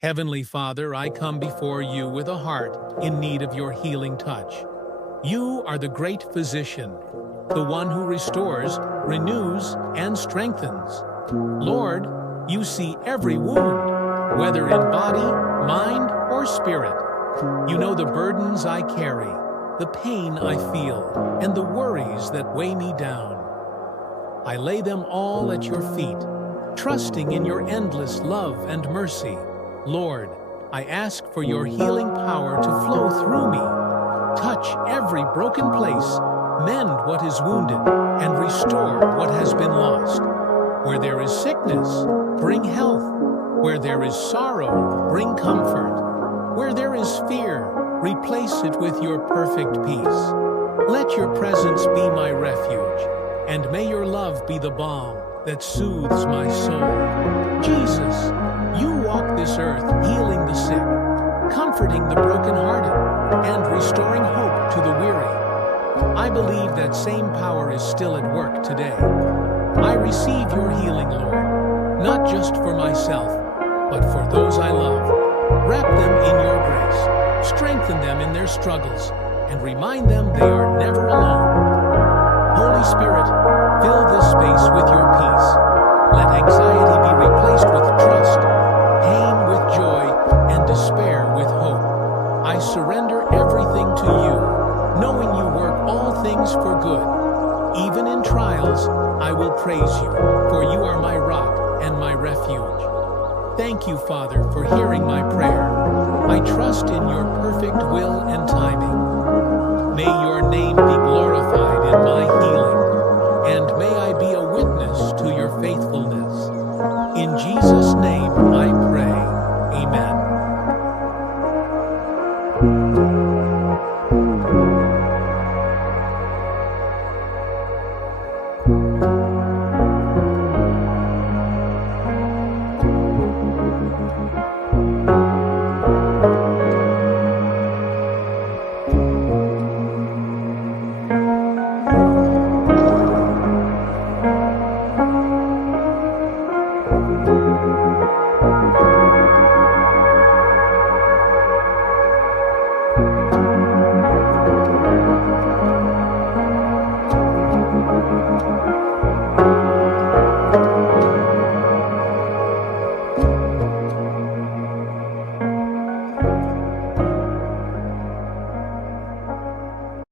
Heavenly Father, I come before you with a heart in need of your healing touch. You are the great physician, the one who restores, renews, and strengthens. Lord, you see every wound, whether in body, mind, or spirit. You know the burdens I carry, the pain I feel, and the worries that weigh me down. I lay them all at your feet, trusting in your endless love and mercy. Lord, I ask for your healing power to flow through me. Touch every broken place, mend what is wounded, and restore what has been lost. Where there is sickness, bring health. Where there is sorrow, bring comfort. Where there is fear, replace it with your perfect peace. Let your presence be my refuge, and may your love be the balm that soothes my soul. Jesus, you walk this earth healing the sick, comforting the brokenhearted, and restoring hope to the weary. I believe that same power is still at work today. I receive your healing, Lord, not just for myself, but for those I love. Wrap them in your grace, strengthen them in their struggles, and remind them they are never alone. Holy Spirit, fill this space with your peace. Let anxiety be replaced with trust, pain with joy, and despair with hope. I surrender everything to you, knowing you work all things for good. Even in trials, I will praise you, for you are my rock and my refuge. Thank you, Father, for hearing my prayer. I trust in your perfect will and timing. May your name be glorified in my healing.